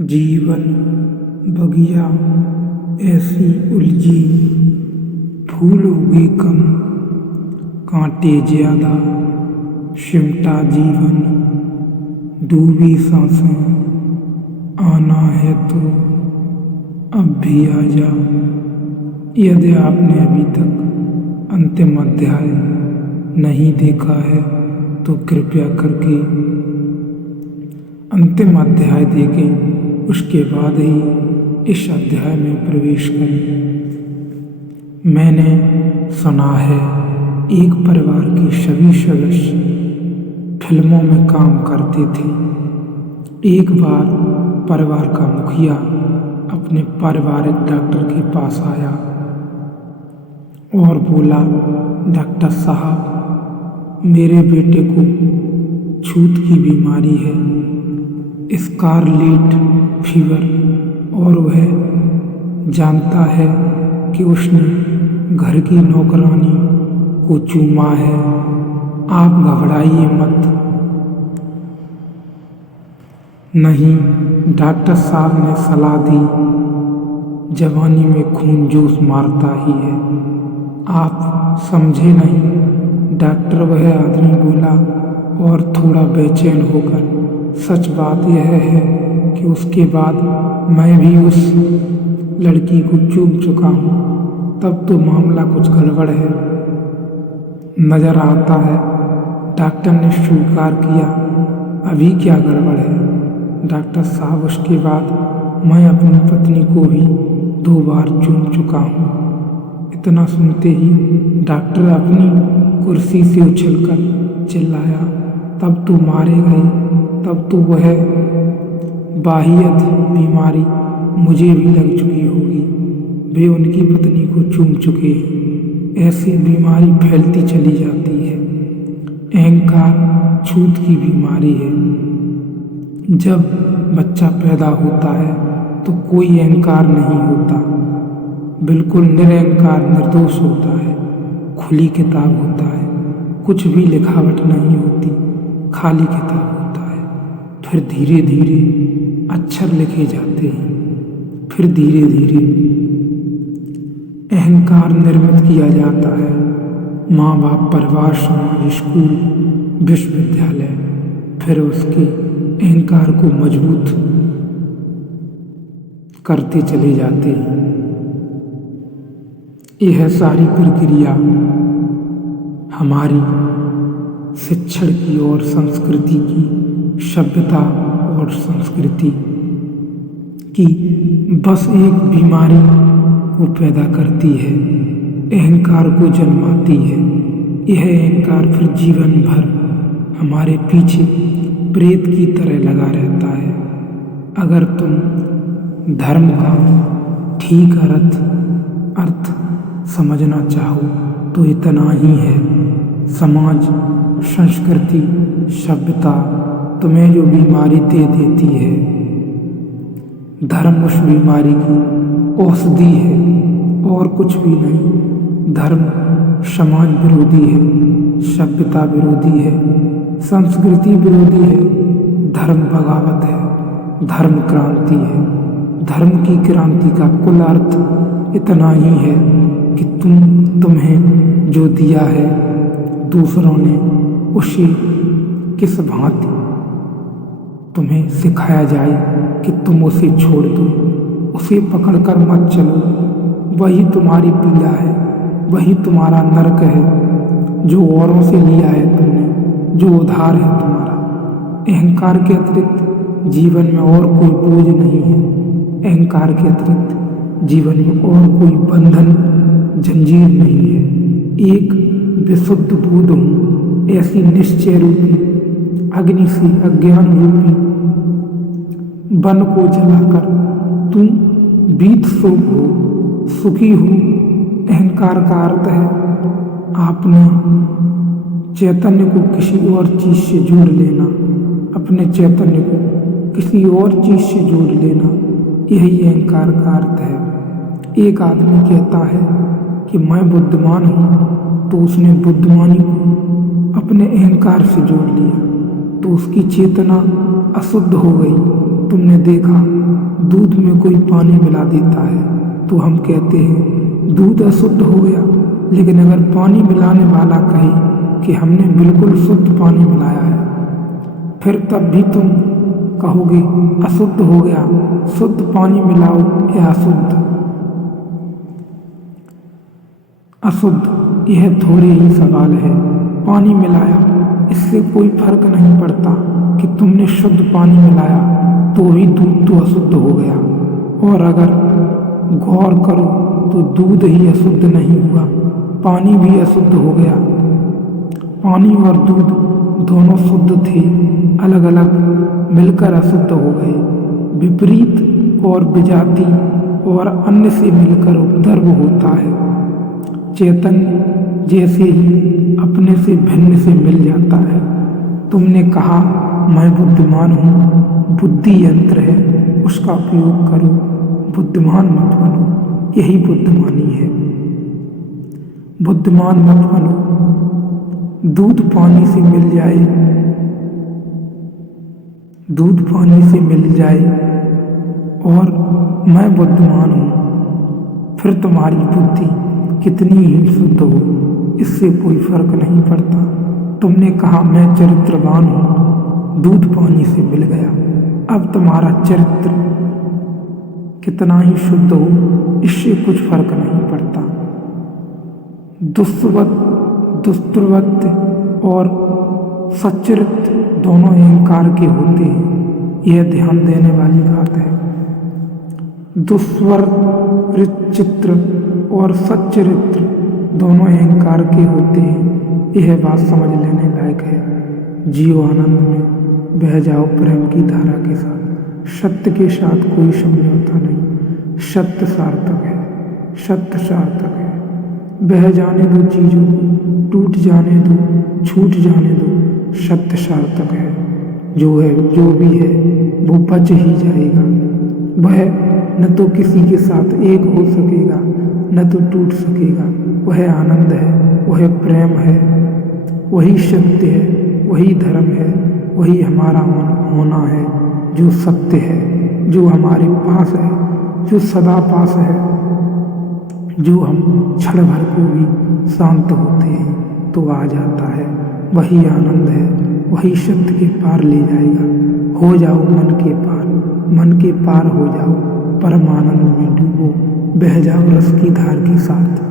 जीवन बगिया ऐसी उलझी, फूल उगे कम, कांटे ज्यादा, सिमटा जीवन, डूबी सांसें, आना है तो अब भी आ जा। यदि आपने अभी तक अंतिम अध्याय नहीं देखा है तो कृपया करके अंतिम अध्याय देखें, उसके बाद ही इस अध्याय में प्रवेश करें। मैंने सुना है एक परिवार के सभी सदस्य फिल्मों में काम करते थे। एक बार परिवार का मुखिया अपने पारिवारिक डॉक्टर के पास आया और बोला, डॉक्टर साहब, मेरे बेटे को छूत की बीमारी है, स्कारलेट फीवर, और वह जानता है कि उसने घर की नौकरानी को चूमा है। आप घबराइए मत। नहीं, डॉक्टर साहब ने सलाह दी, जवानी में खून जोश मारता ही है। आप समझे नहीं, डॉक्टर वह आदमी बोला और थोड़ा बेचैन होकर। सच बात यह है कि उसके बाद मैं भी उस लड़की को चूम चुका हूँ। तब तो मामला कुछ गड़बड़ है, नजर आता है। डॉक्टर ने स्वीकार किया। अभी क्या गड़बड़ है डॉक्टर साहब? उसके बाद मैं अपनी पत्नी को भी 2 बार चूम चुका हूँ। इतना सुनते ही डॉक्टर अपनी कुर्सी से उछलकर चिल्लाया, तब तो मारे गए। तब तो वह बाहियत बीमारी मुझे भी लग चुकी होगी। वे उनकी पत्नी को चूम चुके हैं। ऐसी बीमारी फैलती चली जाती है। अहंकार छूत की बीमारी है। जब बच्चा पैदा होता है तो कोई अहंकार नहीं होता, बिल्कुल निरअहकार निर्दोष होता है। खुली किताब होता है, कुछ भी लिखावट नहीं होती, खाली किताब होता है। फिर धीरे धीरे अक्षर लिखे जाते हैं, फिर धीरे धीरे अहंकार निर्मित किया जाता है। माँ बाप, परिवार, समाज, स्कूल, विश्वविद्यालय फिर उसके अहंकार को मजबूत करते चले जाते हैं। यह सारी प्रक्रिया हमारी शिक्षण की और संस्कृति की, सभ्यता और संस्कृति की बस एक बीमारी को पैदा करती है, अहंकार को जन्माती है। यह अहंकार फिर जीवन भर हमारे पीछे प्रेत की तरह लगा रहता है। अगर तुम धर्म का ठीक अर्थ समझना चाहो तो इतना ही है। समाज, संस्कृति, सभ्यता तुम्हें जो बीमारी दे देती है, धर्म उस बीमारी की औषधि है और कुछ भी नहीं। धर्म समाज विरोधी है, सभ्यता विरोधी है, संस्कृति विरोधी है। धर्म बगावत है, धर्म क्रांति है। धर्म की क्रांति का कुल अर्थ इतना ही है कि तुम्हें जो दिया है दूसरों ने, उसे किस भांति तुम्हें सिखाया जाए कि तुम उसे छोड़ दो, उसे पकड़कर मत चलो। वही तुम्हारी पीड़ा है, वही तुम्हारा नरक है जो औरों से लिया है तुमने, जो उधार है तुम्हारा। अहंकार के अतिरिक्त जीवन में और कोई बोझ नहीं है। अहंकार के अतिरिक्त जीवन में और कोई बंधन, जंजीर नहीं है। एक विशुद्ध बोध हूँ, ऐसी निश्चय रूपी अग्नि से अज्ञान रूपी वन को जलाकर तुम बीत सुख हो, सुखी हो। अहंकार का अर्थ है आपने चैतन्य को किसी और चीज से जोड़ लेना, अपने चैतन्य को किसी और चीज से जोड़ लेना। यही अहंकार का अर्थ है। एक आदमी कहता है कि मैं बुद्धिमान हूँ, तो उसने बुद्धिमानी को अपने अहंकार से जोड़ लिया, तो उसकी चेतना अशुद्ध हो गई। तुमने देखा दूध में कोई पानी मिला देता है तो हम कहते हैं दूध अशुद्ध हो गया, लेकिन अगर पानी मिलाने वाला कहे कि हमने बिल्कुल शुद्ध पानी मिलाया है, फिर तब भी तुम कहोगे अशुद्ध हो गया। शुद्ध पानी मिलाओ या अशुद्ध, यह थोड़े ही सवाल है। पानी मिलाया, इससे कोई फर्क नहीं पड़ता कि तुमने शुद्ध पानी मिलाया तो भी दूध तो अशुद्ध हो गया। और अगर गौर करो तो दूध ही अशुद्ध नहीं हुआ, पानी भी अशुद्ध हो गया। पानी और दूध दोनों शुद्ध थे, अलग अलग मिलकर अशुद्ध हो गए। विपरीत और विजाति और अन्य से मिलकर उपद्रव होता है। चैतन्य जैसे ही अपने से भिन्न से मिल जाता है। तुमने कहा मैं बुद्धिमान हूँ, बुद्धि यंत्र है, उसका उपयोग करो, बुद्धिमान मत बनो। यही बुद्धिमानी है। बुद्धिमान मत बनो। दूध पानी से मिल जाए और मैं बुद्धिमान हूँ, फिर तुम्हारी बुद्धि कितनी ही शुद्ध हो, इससे कोई फर्क नहीं पड़ता। तुमने कहा मैं चरित्रवान हूँ, दूध पानी से मिल गया। अब तुम्हारा चरित्र कितना ही शुद्ध हो, इससे कुछ फर्क नहीं पड़ता। दुष्टवृत्ति और सच्चरित्र दोनों अहंकार के होते हैं, यह ध्यान देने वाली बात है। दुष्चरित्र और सच्चरित्र दोनों अहंकार के होते हैं, यह बात समझ लेने लायक है। जियो आनंद में, बह जाओ प्रेम की धारा के साथ। सत्य के साथ कोई समझौता नहीं। सत्य सार्थक है, सत्य सार्थक है। बह जाने दो चीजों को, टूट जाने दो, छूट जाने दो, सत्य सार्थक है। जो है, जो भी है वो बच ही जाएगा। वह न तो किसी के साथ एक हो सकेगा, न तो टूट सकेगा। वह आनंद है, वह प्रेम है, वही सत्य है, वही धर्म है, वही हमारा होना है, जो सत्य है, जो हमारे पास है, जो सदा पास है, जो हम क्षण भर को भी शांत होते हैं तो आ जाता है। वही आनंद है, वही सत्य के पार ले जाएगा। हो जाओ मन के पार, मन के पार हो जाओ, परम आनंद में डूबो, बह जाओ रस की धार के साथ।